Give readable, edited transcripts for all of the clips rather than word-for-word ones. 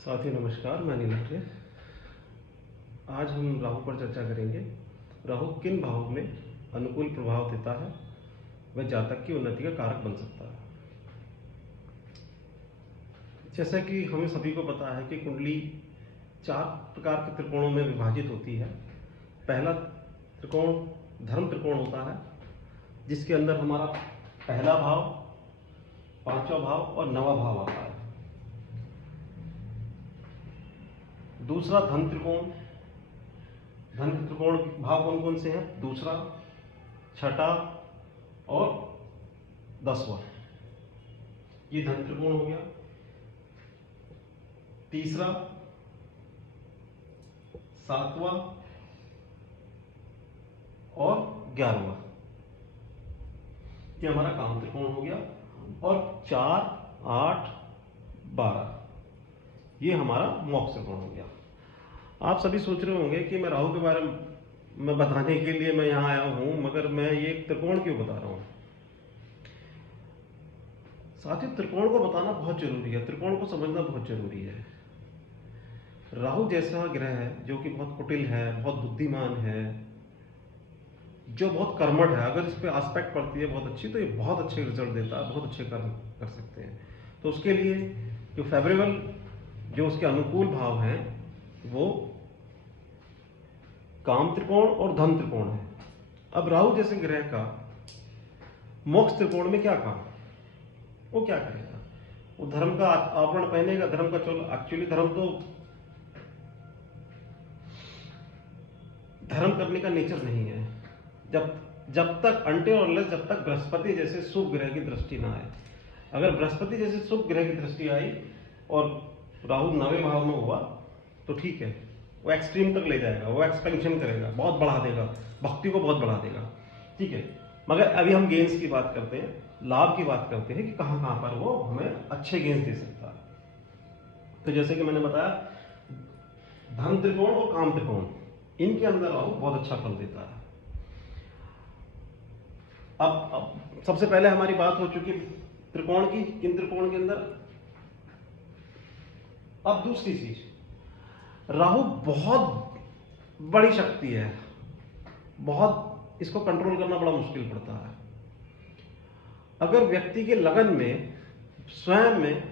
साथी नमस्कार, मैं अनिल आर्य। आज हम राहु पर चर्चा करेंगे। राहु किन भावों में अनुकूल प्रभाव देता है, वह जातक की उन्नति का कारक बन सकता है। जैसा कि हमें सभी को पता है कि कुंडली 4 प्रकार के त्रिकोणों में विभाजित होती है। पहला त्रिकोण धर्म त्रिकोण होता है, जिसके अंदर हमारा पहला भाव, 5वां भाव और 9वां भाव आता है। दूसरा धन त्रिकोण। धन त्रिकोण भाव कौन कौन से हैं? दूसरा, छठा और 10वां, ये धन त्रिकोण हो गया। तीसरा, 7वां और 11वां, ये हमारा काम त्रिकोण हो गया। और 4, 8, 12, ये हमारा मोक्ष त्रिकोण हो गया। आप सभी सोच रहे होंगे कि मैं राहु के बारे में बताने के लिए मैं यहां आया हूं, मगर मैं ये त्रिकोण क्यों बता रहा हूं? साथियों, त्रिकोण को बताना बहुत जरूरी है, त्रिकोण को समझना बहुत जरूरी है। राहु जैसा ग्रह है जो कि बहुत कुटिल है, बहुत बुद्धिमान है, जो बहुत कर्मठ है, अगर इस पे एस्पेक्ट पड़ती है बहुत अच्छी, तो ये बहुत अच्छे रिजल्ट देता है, बहुत अच्छे कर्म कर सकते हैं। तो उसके लिए जो फेवरेबल, जो उसके अनुकूल भाव हैं, वो काम त्रिकोण और धन त्रिकोण है। अब राहु जैसे ग्रह का मोक्ष त्रिकोण में क्या काम? वो क्या करेगा? वो धर्म का आवरण पहनेगा, धर्म का चलो। एक्चुअली धर्म करने का नेचर नहीं है। जब तक जब तक बृहस्पति जैसे शुभ ग्रह की दृष्टि ना आए। अगर बृहस्पति जैसे शुभ ग्रह की दृष्टि आई और राहु 9वें भाव में हुआ तो ठीक है, वो एक्सट्रीम तक ले जाएगा, वो एक्सपेंशन करेगा, बहुत बढ़ा देगा, भक्ति को बहुत बढ़ा देगा, ठीक है। मगर अभी हम गेंस की बात करते हैं, लाभ की बात करते हैं कि कहां कहां पर वो हमें अच्छे गेंस दे सकता है। तो जैसे कि मैंने बताया, धन त्रिकोण और काम त्रिकोण, इनके अंदर राहु बहुत अच्छा फल देता है। अब सबसे पहले हमारी बात हो चुकी त्रिकोण की, किन त्रिकोण के अंदर। अब दूसरी चीज, राहु बहुत बड़ी शक्ति है, बहुत इसको कंट्रोल करना बड़ा मुश्किल पड़ता है। अगर व्यक्ति के लगन में, स्वयं में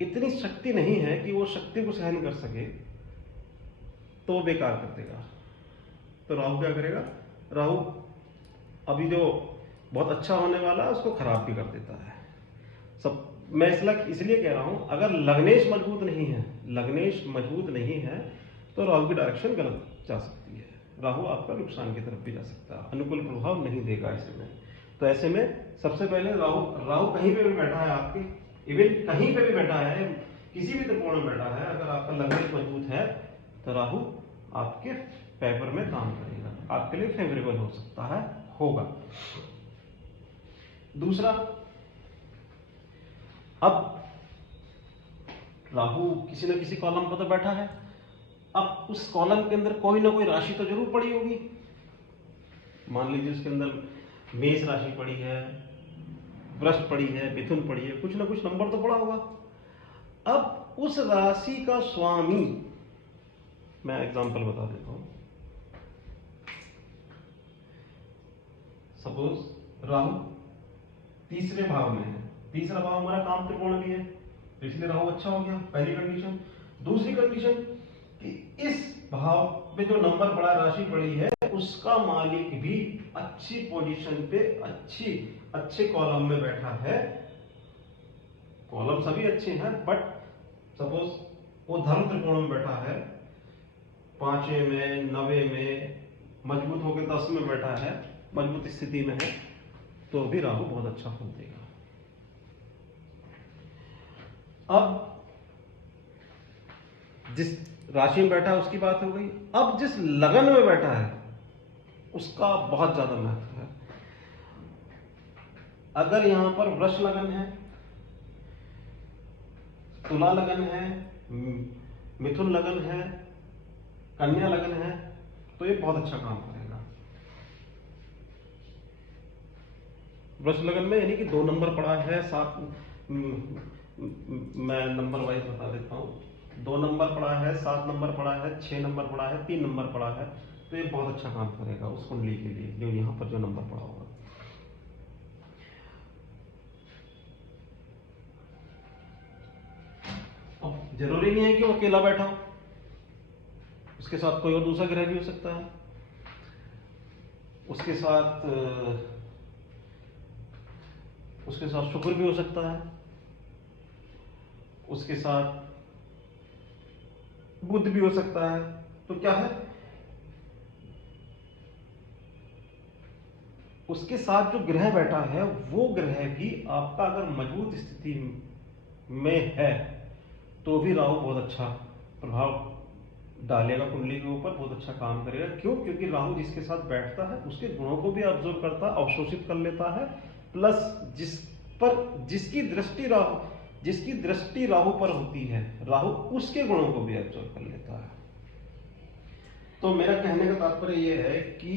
इतनी शक्ति नहीं है कि वो शक्ति को सहन कर सके, तो बेकार कर देगा। तो राहु क्या करेगा? राहु अभी जो बहुत अच्छा होने वाला है उसको खराब भी कर देता है। सब मैं इसलिए कह रहा हूं, अगर लग्नेश मजबूत नहीं है तो राहु की डायरेक्शन गलत जा सकती है। राहु आपका नुकसान की तरफ भी जा सकता है, अनुकूल प्रभाव नहीं देगा ऐसे में। तो ऐसे में सबसे पहले राहु कहीं पे भी बैठा है आपके, इवन कहीं पे भी बैठा है, किसी भी त्रिकोण में बैठा है, अगर आपका लग्नेश मजबूत है तो राहु आपके फेवर में काम करेगा, आपके लिए फेवरेबल हो सकता है, होगा। दूसरा, अब राहु किसी न किसी कॉलम पर तो बैठा है। अब उस कॉलम के अंदर कोई ना कोई राशि तो जरूर पड़ी होगी। मान लीजिए उसके अंदर मेष राशि पड़ी है, वृष पड़ी है, मिथुन पड़ी है, कुछ ना कुछ नंबर तो पड़ा होगा। अब उस राशि का स्वामी, मैं एग्जांपल बता देता हूं। सपोज राहु तीसरे भाव में है, तीसरा भाव हमारा काम त्रिकोण भी है, तो इसलिए राहु अच्छा हो गया, पहली कंडीशन। दूसरी कंडीशन कि इस भाव में जो नंबर पड़ा, राशि पड़ी है, उसका मालिक भी अच्छी पोजीशन पे, अच्छे कॉलम में बैठा है। कॉलम सभी अच्छे हैं, बट सपोज वो धर्म त्रिकोण में बैठा है, 5वें में, 9वें में, मजबूत होकर 10 में बैठा है, मजबूत स्थिति में है, तो भी राहु बहुत अच्छा फल देगा। अब जिस राशि में बैठा है उसकी बात हो गई। अब जिस लगन में बैठा है उसका बहुत ज्यादा महत्व है। अगर यहां पर वृष लगन है, तुला लगन है, मिथुन लगन है, कन्या लगन है, तो ये बहुत अच्छा काम करेगा। वृष लगन में यानी कि 2 नंबर पड़ा है, 7 मैं नंबर वाइज बता देता हूँ। 2 नंबर पड़ा है, 7 नंबर पड़ा है, 6 नंबर पड़ा है, 3 नंबर पड़ा है। तो ये बहुत अच्छा काम करेगा उस कुंडली के लिए जो यहाँ पर जो नंबर पड़ा होगा। अब जरूरी नहीं है कि वो अकेला बैठा हो, उसके साथ कोई और दूसरा ग्रह भी हो सकता है, उसके साथ शुक्र भी हो सकता है, उसके साथ बुध भी हो सकता है। तो क्या है, उसके साथ जो ग्रह बैठा है वो ग्रह भी आपका अगर मजबूत स्थिति में है तो भी राहु बहुत अच्छा प्रभाव डालेगा कुंडली के ऊपर, बहुत अच्छा काम करेगा। क्यों? क्योंकि राहु जिसके साथ बैठता है उसके गुणों को भी ऑब्जर्व करता है, अवशोषित कर लेता है, प्लस जिसकी दृष्टि राहु पर होती है, राहु उसके गुणों को भी ऑब्जर्व कर लेता है। तो मेरा कहने का तात्पर्य यह है कि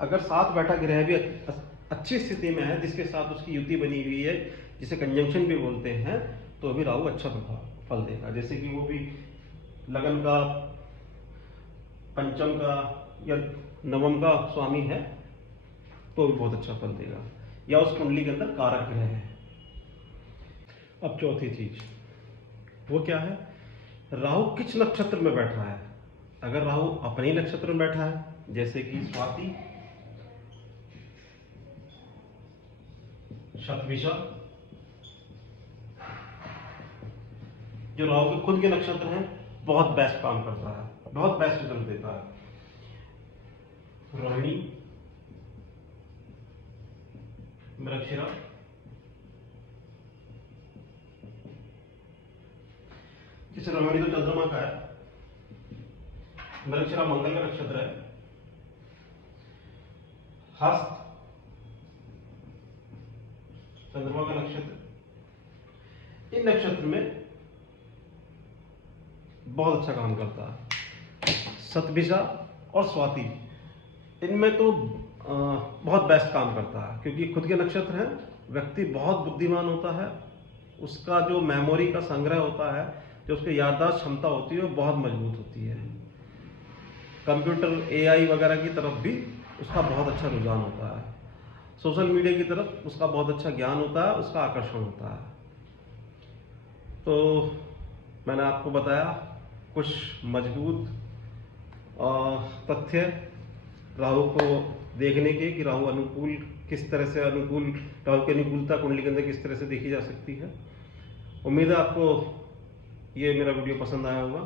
अगर साथ बैठा ग्रह भी अच्छी स्थिति में है, जिसके साथ उसकी युति बनी हुई है, जिसे कंजंक्शन भी बोलते हैं, तो भी राहु अच्छा फल देगा। जैसे कि वो भी लगन का, पंचम का या नवम का स्वामी है तो भी बहुत अच्छा फल देगा, या उस कुंडली के अंदर कारक ग्रह है। अब चौथी चीज वो क्या है, राहु किस नक्षत्र में बैठा है। अगर राहु अपने ही नक्षत्र में बैठा है, जैसे कि स्वाति, शतभिषा, जो राहु के खुद के नक्षत्र हैं, बहुत बेस्ट काम करता है, बहुत बेस्ट रिजल्ट देता है। रोहिणी, मृगशिरा, जैसे रोहिणी तो चंद्रमा का है, मृगशिरा मंगल का नक्षत्र है, हस्त चंद्रमा का नक्षत्र, इन नक्षत्र में बहुत अच्छा काम करता है। शतभिषा और स्वाति, इनमें तो बहुत बेस्ट काम करता है, क्योंकि खुद के नक्षत्र हैं, व्यक्ति बहुत बुद्धिमान होता है, उसका जो मेमोरी का संग्रह होता है, जो उसकी याददाश्त क्षमता होती है, वो बहुत मजबूत होती है। कंप्यूटर, एआई वगैरह की तरफ भी उसका बहुत अच्छा रुझान होता है, सोशल मीडिया की तरफ उसका बहुत अच्छा ज्ञान होता है, उसका आकर्षण होता है। तो मैंने आपको बताया कुछ मजबूत तथ्य राहु को देखने के, कि राहु अनुकूल किस तरह से, राहु की अनुकूलता कुंडली के अंदर किस तरह से देखी जा सकती है। उम्मीद है आपको ये मेरा वीडियो पसंद आया होगा,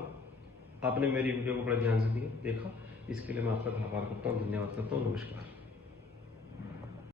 आपने मेरी वीडियो को बड़े ध्यान से देखा। इसके लिए मैं आपका आभार करता हूँ, धन्यवाद करता हूँ, नमस्कार।